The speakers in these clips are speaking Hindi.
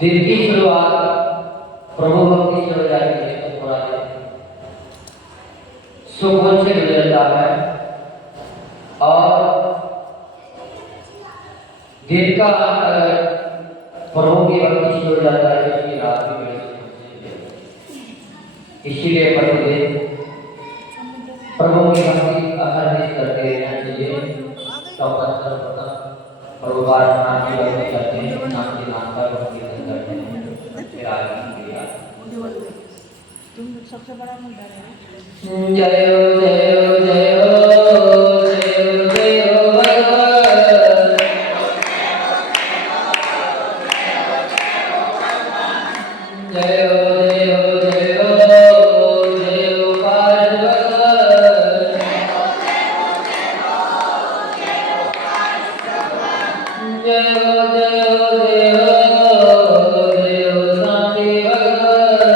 दिन की शुरुआत प्रभु भक्ति से हो जाती है तो थोड़ा सुकून से गुजरता है और दिन का अंत अगर प्रभु की भक्ति से हो जाता है इसकी रात भी बड़ी सुकून से। इसीलिए प्रतिदिन प्रभु की भक्ति अहरनिश करते रहना चाहिए। सर्वप्रथम प्रभु नाम की भक्ति करते हैं, नाम के नाम का भक्ति करते हैं, फिर आरती क्रिया। तुम सबसे बड़ा मुद्दा है। जय हो जय हो जय हो जय हो भगवान। जय हो जय हो जय हो पार्थ भगवान। जय हो जय हो जय हो शांति भगवान।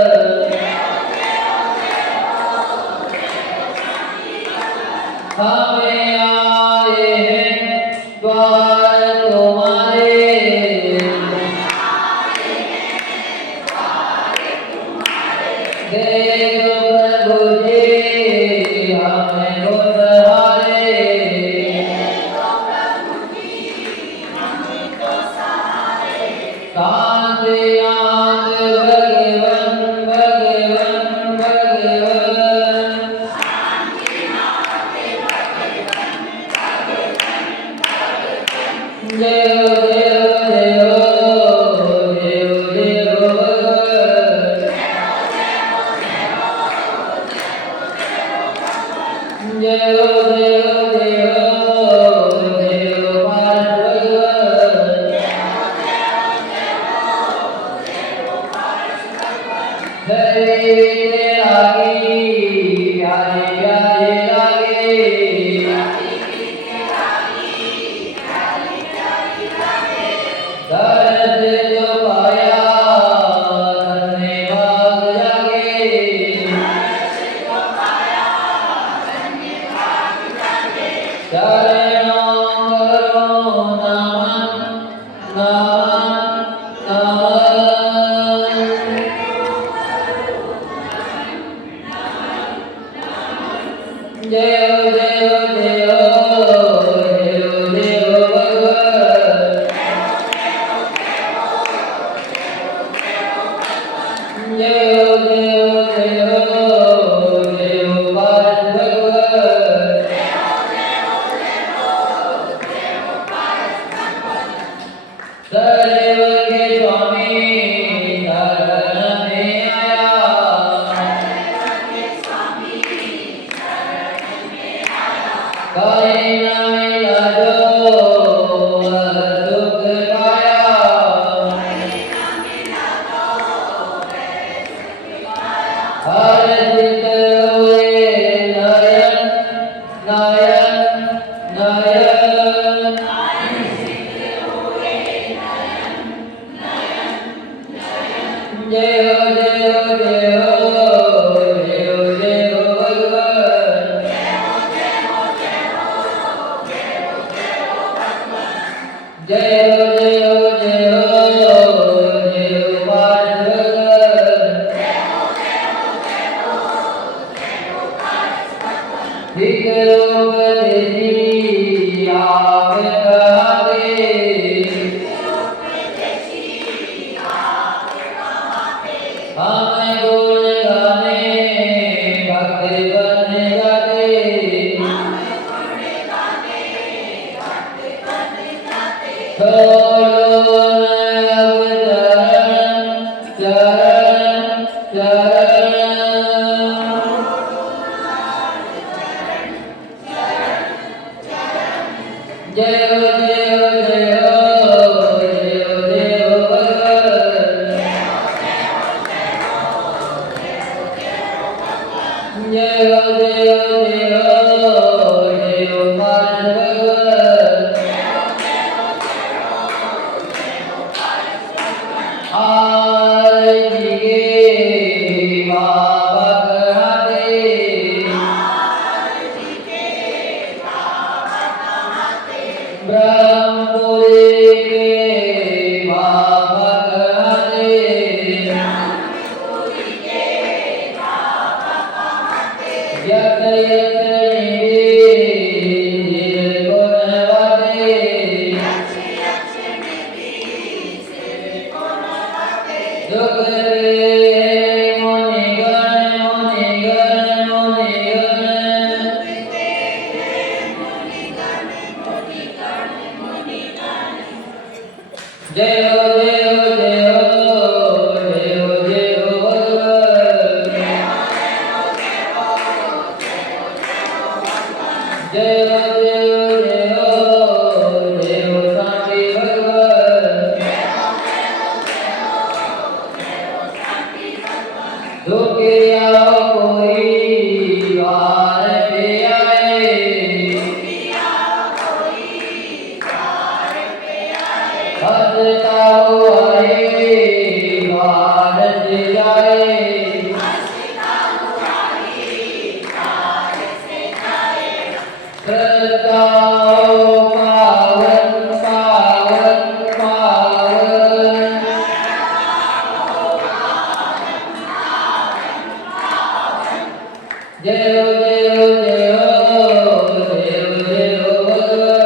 देव प्रभु जी हमें को सहारे शांति नाथ भगवन भगवन भगवन जय जय हो जय हो जय हो जय हो जय हो भगवान।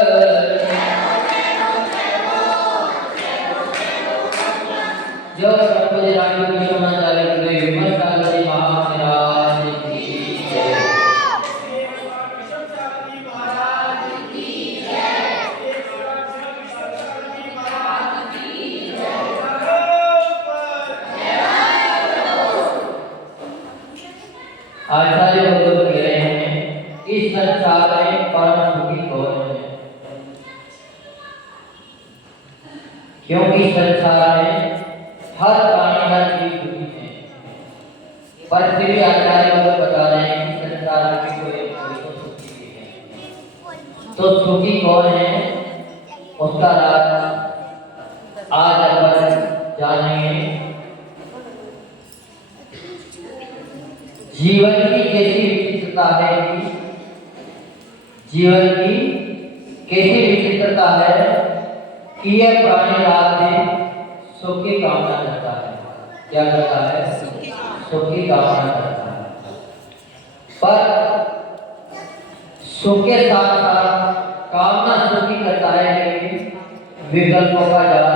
जो ब्रह्म रानी विश्वनाचार्य गुरु विमल महाराज की जय। आचार्य भगवत कह रहे हैं इस संसार में परम सुखी कौन है, क्योंकि संसार में हर प्राणी हर जीव दुखी है, पर फिर भी आचार्य भगवत बता रहे हैं कि संसार में कोई तो सुखी भी है। तो सुखी कौन है उसका राज आज अपन जानेंगे। जीवन की कैसी विचित्रता है कि जीवन की कैसी विचित्रता है कि यह प्राणी रात में सुख की कामना करता है। क्या करता है? सुख की कामना करता है, पर सुख के साथ साथ कामना सुख की करता है, लेकिन विकल्पों का जाल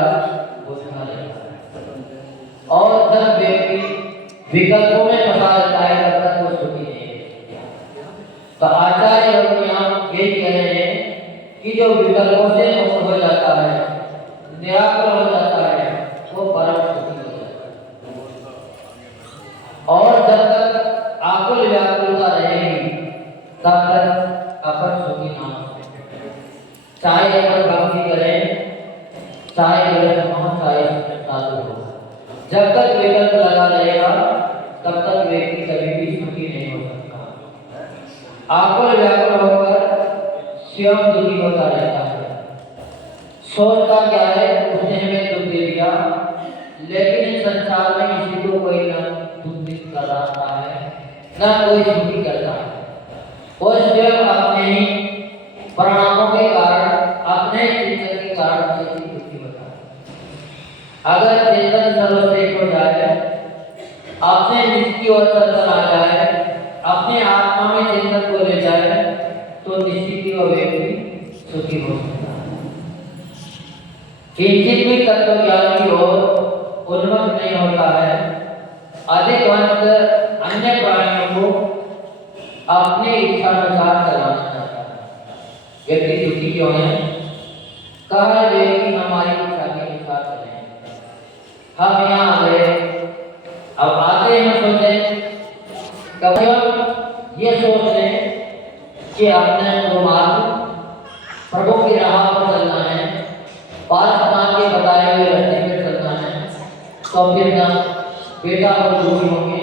बुझना रहता है। और जब व्यक्ति विकल्पों में फंसा रहता है तब तक वो सुखी नहीं है। तो आचार्य लोग यहाँ ये कह रहे हैं कि जो विकल्पों से मुक्त हो जाता है, निराकुल हो जाता है, वो परम सुखी हो जाता है। और जब तक आकुल व्याकुलता रहेगी तब तक अपन सुखी ना हो सकते। चाहे अपन भक्ति करें, चाहे गलत हो, चाहे साधु हो, जब तक विकल्प लगा रहेगा तब तक व्यक्ति कभी भी सुखी नहीं हो सकता। आकुल व्याकुल होकर स्वयं दुखी होता रहता है। सोचता क्या है उसने हमें दुख दे दिया, लेकिन इस संसार में किसी को कोई न दुखित कराता है न कोई सुखी करता है। वो स्वयं अपने ही परिणामों के कारण, अपने चिंतन के कारण दुखी होता है। अगर चिंतन सर्वश्रेष्ठ हो जाए, अपने निज की ओर चलता आ जाए, अपने आत्मा में चिंतन को ले जाए, तो निश्चित ही वह व्यक्ति सुखी हो सकता है। किंचित भी तत्व ज्ञान की ओर उन्मुख नहीं होता है। अधिकांश अन्य प्राणियों को अपने इच्छा अनुसार चलाना चाहता है। व्यक्ति दुखी क्यों है? कहा व्यक्ति हमारी इच्छा के अनुसार चलें। हम यहाँ आ गए, अब आते हैं सोचे, कभी हम ये सोच लें कि अपने को मार्ग प्रभु की राह पर चलना है, पार्थ के बताए हुए रास्ते पर चलना है, तो फिर ना बेटा को दुखी होंगे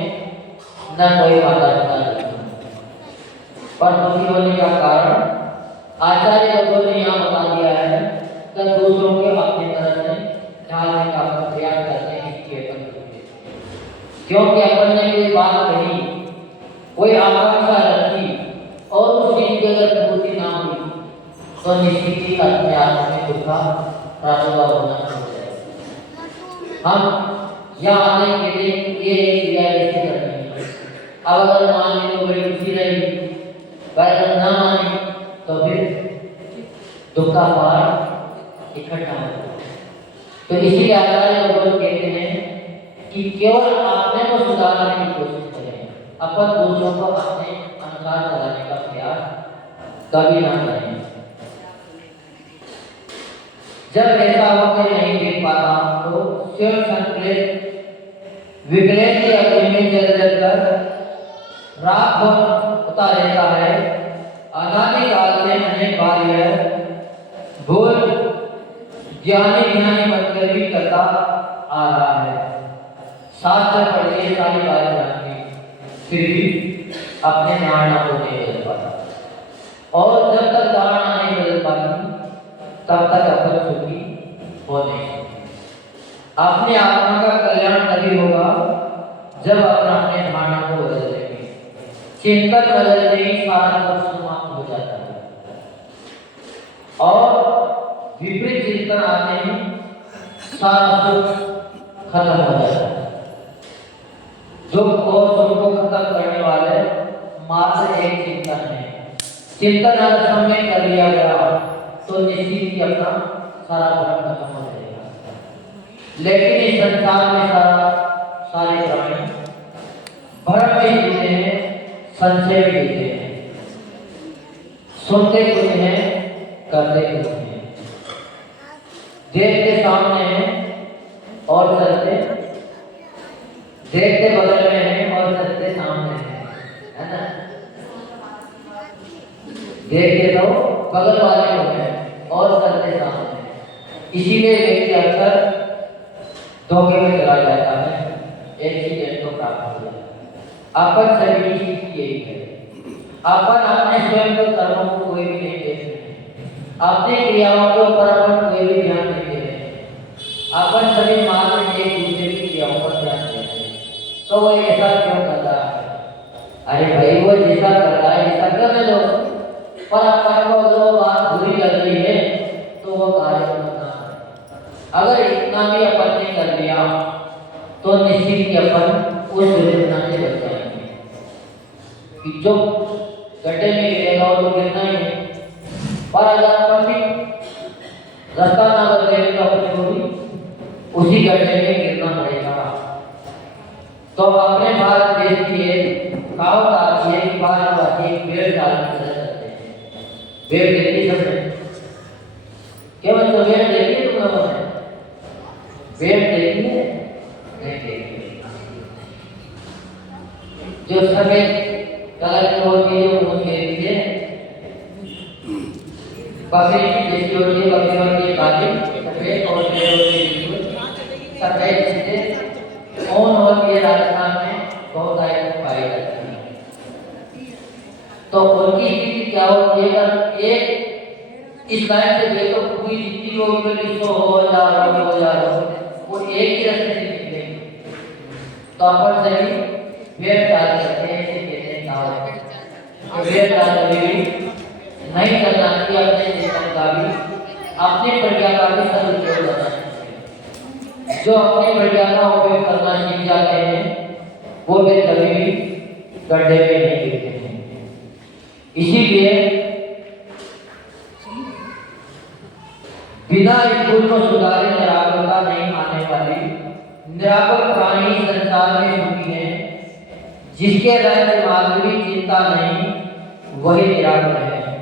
न कोई माता पिता। पर दुखी होने का कारण आचार्य लोगों ने यहाँ बता दिया है कि दूसरों के अपनी तरह से ढालने का प्रयास करते हैं। क्योंकि अपन ने कोई बात कही, कोई आकांक्षा रखी और उस चीज की अगर पूर्ति ना हुई तो निश्चित ही अपने आप में दुख का प्रादुर्भाव होना शुरू हो जाएगा। हम यहाँ आने के लिए ये क्रिया ऐसे करते हैं। अब अगर मान ली तो बड़ी खुशी रहेगी, पर अगर ना माने तो फिर दुख का पहाड़ इकट्ठा होगा। तो इसीलिए आचार्य लोग कहते हैं कि केवल अपने को सुधारने की कोशिश करें, अपन दूसरों को अपने अनुसार चलाने का प्रयास कभी ना करें। जब ऐसा होकर नहीं देख पाता तो स्वयं संकलित विकलेश की अग्नि में जल कर राख होता रहता है। अनादि काल से अनेक बार यह भूल ज्ञानी ज्ञानी बनकर भी करता आ रहा है। शास्त्र पढ़ के सारी बात जान के फिर भी अपने धारणा को नहीं बदल पाता, और जब तक धारणा नहीं बदल पाती तब तक अपन सुखी हो नहीं सकते। अपने आत्मा का कल्याण तभी होगा जब अपन अपने धारणा को बदल देंगे। चिंतन बदलने ही सारा दुख समाप्त हो जाता है, और विपरीत चिंतन आते ही सारा दुख खत्म हो जाता है। दुख और सुख को खत्म करने वाले मात्र एक चिंतन है। चिंतन अगर समय कर लिया गया तो निश्चित ही अपना सारा भ्रम खत्म हो जाएगा। लेकिन इस संसार में सारे प्राणी भ्रम में जीते हैं, संशय में जीते हैं, सुनते कुछ हैं, करते कुछ हैं, देखते सामने हैं और चलते, देखते बगल में हैं और चलते सामने हैं, है ना? देखते तो बगल वाले को हैं और चलते सामने हैं। इसीलिए व्यक्ति अक्सर धोखे में चला जाता है, एक्सीडेंट को प्राप्त हो जाता है। अपन सभी की स्थिति यही है। अपन अपने स्वयं के कर्मों को कोई भी नहीं देख रहे, अपनी क्रियाओं के ऊपर अपन कोई भी ध्यान नहीं दे रहे, अपन सभी मात्र एक दूसरे की क्रियाओं पर ध्यान दे रहे हैं। तो वो ऐसा क्यों कर रहा है? अरे भाई वो जैसा कर रहा है ऐसा करने दो, पर अपन को अगर वो बात बुरी लग रही है तो वो कार्य करना है। अगर इतना भी अपन ने कर लिया तो निश्चित ही अपन उस दुर्घटना से बच जाएंगे। कि जो गड्ढे में गिरेगा वो तो गिरना ही है, पर अगर अपन भी रास्ता ना बदलेंगे तो अपने को भी उसी गड्ढे में गिरना पड़ेगा। तो अपने भारत देश की कहावत आती है कि भारत वासी पेड़ डाल की तरह चलते हैं। पेड़ देखिए सबने, क्या मतलब पेड़ देखिए तुम लोगों ने? पेड़ देखिए नहीं देखिए, जो सफेद कलर की होती है वो खेलती है, बकरी जैसी होती है, बकरी होती है काली सफेद और पेड़ होती है सफेद जैसे कौन होती है राजस्थान में बहुत आयत पाई जाती है। तो उनकी स्थिति क्या होती है? अगर एक इस लाइन से देखो पूरी जितनी लोग हो जा वो एक ही रास्ते से निकलेंगे। तो अपन सही पेड़ डाल सकते हैं, ऐसे कहते हैं कहावत। पेड़ डाल नहीं करना चाहिए, अपने जीवन का भी अपनी प्रज्ञा का भी सदुपयोग करना चाहिए। जो अपनी प्रज्ञा का उपयोग करना सीख जाते हैं वो वे कभी भी गड्ढे में नहीं गिरते हैं। इसीलिए बिना स्कूल को सुधारे निराकरता नहीं आने वाली। निराकर प्राणी संसार में सुखी है, जिसके रहस्य माधुरी चिंता नहीं वही निराकर है।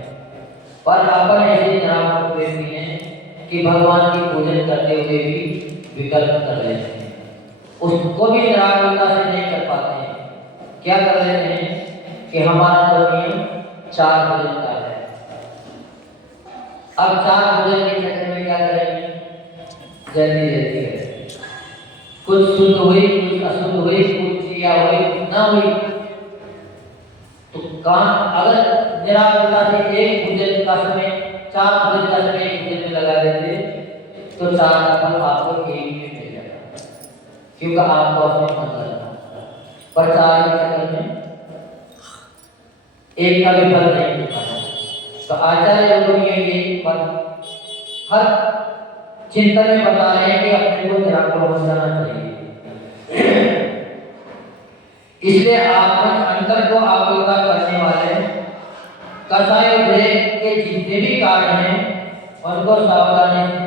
पर अपन ऐसे निराकर व्यक्ति हैं कि भगवान की पूजन करते हुए भी विकल्प कर लेते हैं, उसको भी निराकरता से नहीं कर पाते हैं। क्या कर लेते हैं कि हमारा तो नियम 4 भोजन का है, अब 4 भोजन के चक्कर में क्या करेंगे? जल्दी जल्दी करेंगे, कुछ शुद्ध हुई कुछ अशुद्ध हुई, कुछ क्रिया हुई कुछ ना हुई। तो काम अगर निराकरता से एक भोजन का समय 4 भोजन का समय एक भोजन में लगा देते तो 4 का फल आपको एक में मिल जाएगा, क्योंकि आपको उसमें मन लगना। पर 4 के चक्कर में एक का भी फल नहीं मिल पाता। तो आचार्य लोग ये पर हर चिंतन में बता रहे हैं कि अपने को निराकर हो जाना चाहिए। इसलिए आत्मन अंतर को आकुलता करने वाले कसाय भेद के जितने भी कारण हैं उनको सावधानी से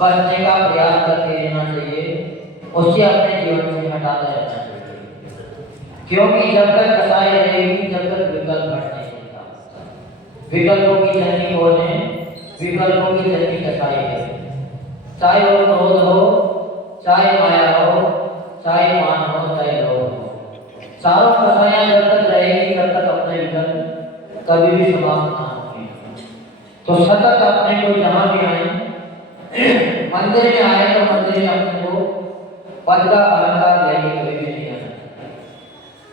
बचने का प्रयास करते रहना चाहिए, उससे अपने जीवन से हटाते रहना चाहिए। क्योंकि जब तक कसाय रहेगी जब तक विकल्प हट नहीं सकता। विकल्पों की जननी कौन है? विकल्पों की जननी कसाई है। चाहे वो क्रोध हो, चाहे माया हो, चाहे मान हो, चाहे लोभ हो, चारों कसाइयां जब तक रहेगी तब तक अपने विकल्प कभी भी समाप्त ना होंगे। तो सतत अपने को जहां भी आए, मंदिर में आए तो मंदिर में अपने को पद का अलंकार लेके कभी भी नहीं आना।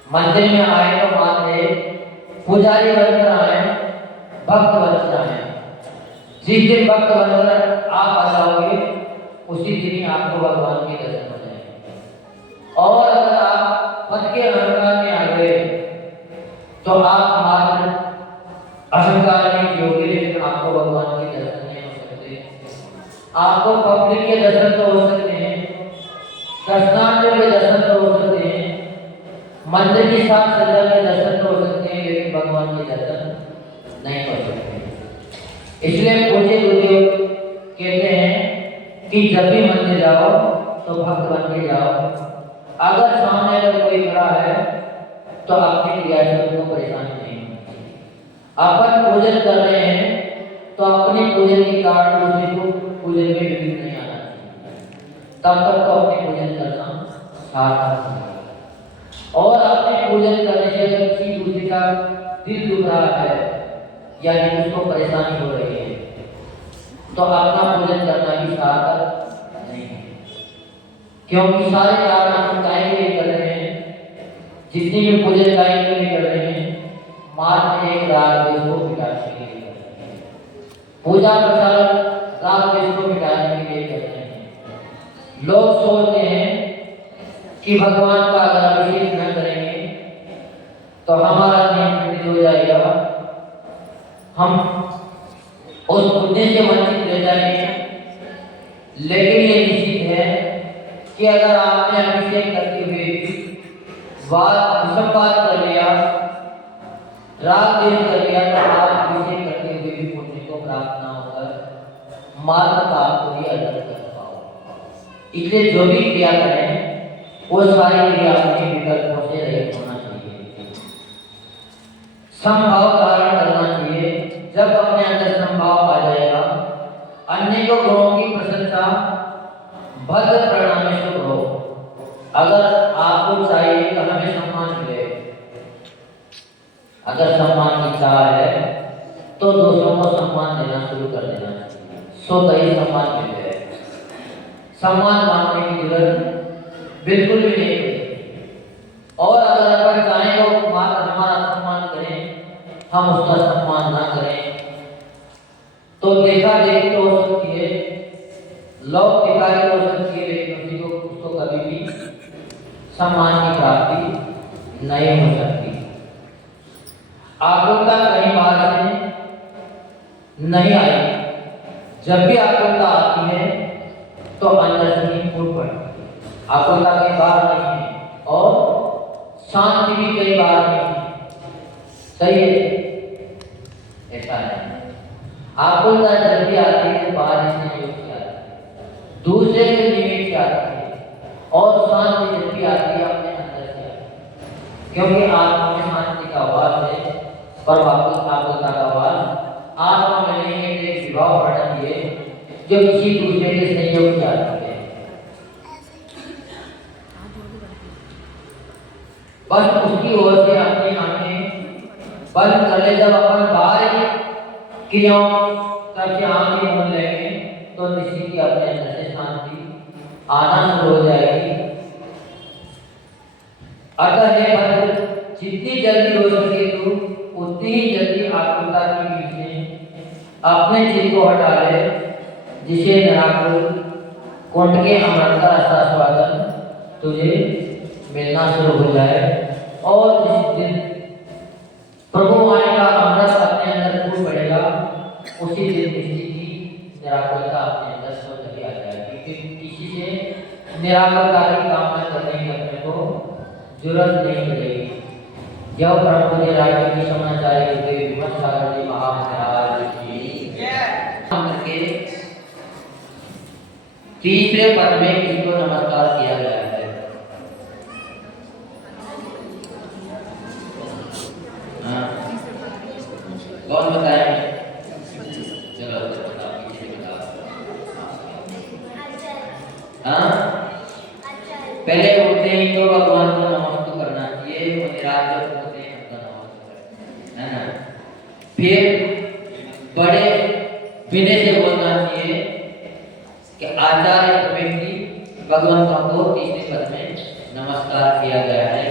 मंदिर में आए तो मान ले पुजारी बनकर आए, भक्त बनकर आए। जिस दिन भक्त बनकर आप आ जाओगे उसी दिन ही आपको भगवान के दर्शन हो जाएंगे। और अगर आप पद के अहंकार में आ गए तो आप मात्र अहंकार में जियोगे, लेकिन आपको भगवान के दर्शन नहीं हो सकते। आपको पब्लिक के दर्शन तो हो सकते हैं, दर्शनार्थियों के दर्शन तो हो सकते हैं, मंदिर की साथ सज्जा में दर्शन तो हो सकते हैं, लेकिन भगवान के दर्शन नहीं हो सकते। इसलिए पूज्य गुरुदेव कहते हैं कि जब भी मंदिर जाओ तो भक्त बन के जाओ। अगर सामने अगर कोई खड़ा है तो अपनी क्रिया से उनको परेशानी नहीं होगी। अपन पूजन कर रहे हैं तो अपनी पूजन के कारण दूसरे को पूजन में विघ्न नहीं आना चाहिए। तब तक तो अपने पूजन करना सार्थक है। और अपने पूजन करने से अगर किसी दूसरे का दिल दुख रहा है यानी उसको परेशानी हो रही है तो अपना पूजन करना भी सार्थक नहीं है, क्योंकि सारे कारण हम काहे के लिए कर रहे हैं, जितनी भी पूजन काहे के लिए कर रहे हैं, मात्र एक राग देश को मिटाने के लिए कर रहे हैं। पूजा प्रचार राग देश को मिटाने के लिए कर रहे हैं। लोग सोचते हैं कि भगवान का अगर अभिषेक न करेंगे तो हमारा नियम खंडित हो जाएगा, हम उस पुण्य से वंचित रह जाएंगे। लेकिन ये निश्चित है कि अगर आपने अभिषेक करते हुए संवाद कर लिया, राग देश कर लिया, तो आप अभिषेक करते हुए भी पुण्य को प्राप्त न होकर मात्र पाप को भी अर्जित कर पाओ। इसलिए जो भी क्रिया करें वो सारी क्रिया अपने विकल्पों से रहित होना चाहिए, समभाव धारण करना चाहिए। जब अपने अंदर समभाव आ जाएगा, अन्य को गुणों की प्रशंसा भद्र परिणाम से करो। अगर आपको चाहिए कि हमें सम्मान मिले, अगर सम्मान की चाह है तो दूसरों को सम्मान देना शुरू कर देना चाहिए, स्वतः ही सम्मान मिल जाए। सम्मान मांगने की जरूरत बिल्कुल भी नहीं है। और अगर अपन चाहें तो हमारा सम्मान करें, हम उसका सम्मान ना करें तो देखा देखी तो हो सकती है, लोग दिखाई हो सकती है, लेकिन उसी को उसको कभी भी सम्मान की प्राप्ति नहीं हो सकती। आकुलता कहीं बाहर से नहीं आई, जब भी आकुलता आती है तो अंदर से ही फूट पड़ती है। आकुलता कहीं बाहर नहीं है और शांति भी कहीं बाहर नहीं है। सही है, ऐसा है। आकुलता जब भी आती है तो बाहर से नहीं आती है, दूसरे के निमित्त से आती है। और शांति जब भी आती है अपने अंदर से आती है, क्योंकि आत्मा में शांति का वास है, पर आकुलता का वास आत्मा में नहीं है। एक विभाव बढ़ती है जो किसी दूसरे के संयोग से आती है। बस उसकी ओर से अपनी आंखें बंद कर ले। जब अपन बाहर क्रियाओं करके आंखें खोल लेंगे तो निश्चित ही अपने अंदर से शांति आना शुरू हो जाएगी। अतः हे भक्त, जितनी जल्दी हो सके तो उतनी ही जल्दी आकुलता के बीच में अपने चित्त को हटा ले, जिसे निराकुल कुंड के अमृत का आस्वादन तुझे मिलना शुरू हो जाए। और जिस दिन प्रभु वाणी का अमृत अपने अंदर फूट पड़ेगा, उसी दिन निश्चित ही निराकुलता अपने अंदर स्वतः ही आ जाएगी। क्योंकि किसी से निराकुलता की कामना करने की अपने को जरूरत नहीं पड़ेगी। जब प्रभु ने राज्य की समाचार के विमर्श सागर जी महाराज की के तीसरे पद में किसको नमस्कार किया गया है? कौन बताएंगे? चलो बताओ, किसी बताओ। हाँ, पहले उठते ही तो भगवान को नमस्कार करना चाहिए, वो निराजन होते हैं उनका नमस्कार, है ना। फिर बड़े विनय से बोलना चाहिए कि आचार्य व्यक्ति भगवंतों को तीसरे पद में नमस्कार किया गया है,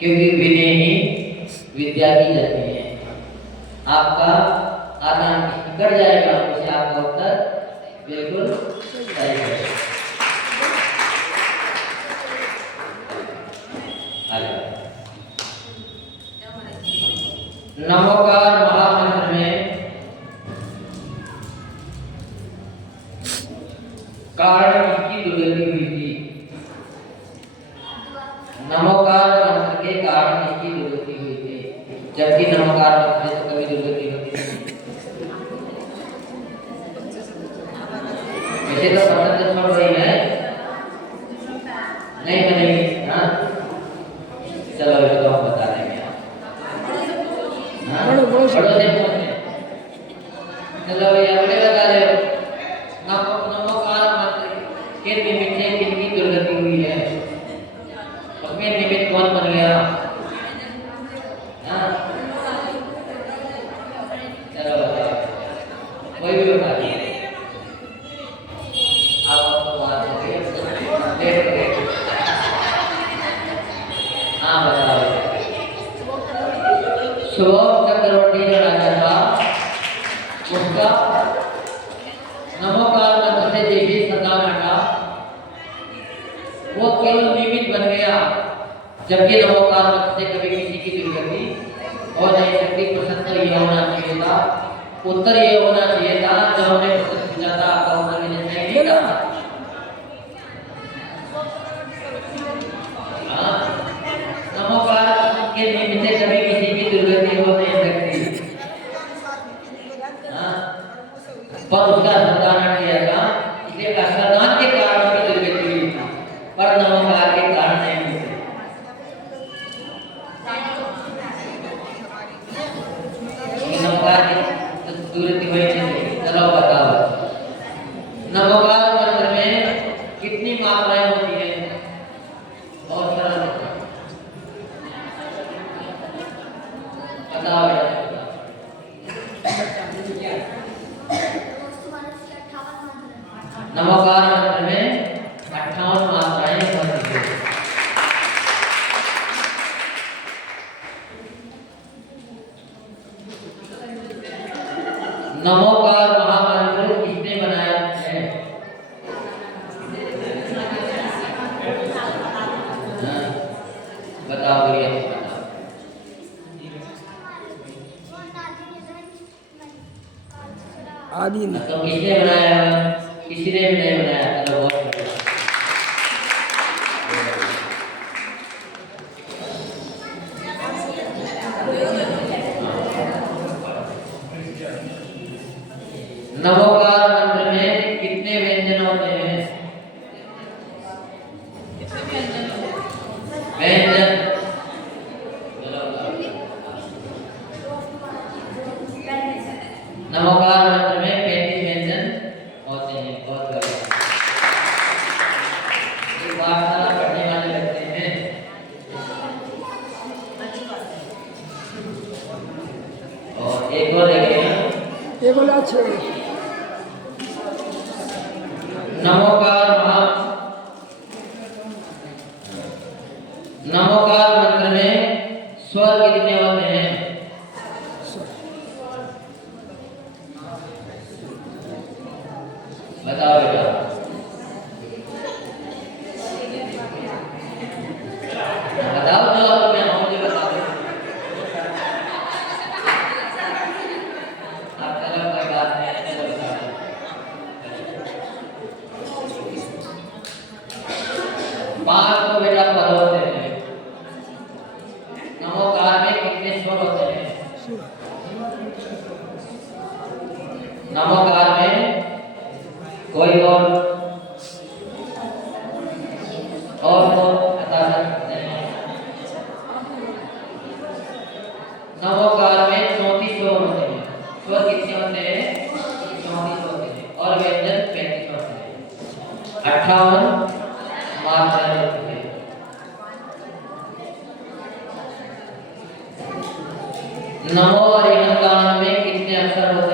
क्योंकि विनय ही विद्या की जाती है। आपका आदान कर जाएगा, उसे आपका उत्तर बिल्कुल सही है। नमोकार महामंत्र में कारण इसकी दुर्गति हुई थी। नमोकार मंत्र के जबकि नमोकार पढ़ते तो कभी दुर्गति होती नहीं। वैसे तो पढ़ते छोड़ रही है, नहीं बनेगी। हाँ चलो ये तो हम बता देंगे। हाँ बड़ों से पूछते। चलो ये अगले बता रहे हो। नमोकार मंत्र के निमित्त से किसकी दुर्गति हुई है? उसमें निमित्त कौन बन गया? हाँ चलो बताओ, कोई भी बता दीजिए। आप तो बात हो गई, हाँ बताओ। श्लोक चक्रवर्ती जो राजा था उसका नमोकार मंत्र से जैसे सदा हटा वो केवल निमित्त बन गया, जबकि नमोकार मंत्र से कभी किसी की दुर्गति हो नहीं सकती। प्रश्न ये होना चाहिए था, उत्तर ये होना चाहिए था जो हमने प्रश्न पूछा था, आपका उत्तर मैंने सही नहीं कहा। नमोकार के निमित्त से कभी किसी की दुर्गति हो नहीं सकती, पर उसका संतान किया था, इसलिए असंतान के कारण उसकी दुर्गति हुई थी, पर नमोकार के कारण नहीं हुई। नमोकार की दुर्गति हुई नहीं। चलो बताओ, नमोकार मंत्र में कितनी मात्राएं होती है? बहुत सरल बताओ। नमोकार मंत्र में 58 मात्राएं होती है। नमोकार महामंत्र किसने बनाया है? बताओ भैया, आदि ने। तो किसने बनाया? किसी ने भी नहीं बनाया। चलो बहुत बढ़िया। नमोकार मंत्र में कितने व्यंजन होते हैं? व्यंजन नमोकार मंत्र में 35 व्यंजन होते हैं। बहुत बढ़िया। एक पाठशाला पढ़ने वाले लगते हैं। और एक और देखें, ये बोला अच्छे नमोकार मंत्र में स्वर कितने होते हैं? बताओ बेटा। बताओ जो आप में मुझे बताओ। आप चलो कोई बात नहीं, चलो बताओ। पांच को बेटा पद होते हैं। नमोकार में कितने स्वर होते हैं? नमोकार में कोई और बता सकते हैं? नमोकार में 34 स्वर होते हैं। स्वर कितने होते हैं? 34 होते हैं। और व्यंजन 35 होते हैं। 58 मात्राएं होती है। नमो और ईंकार में कितने अक्षर होते हैं?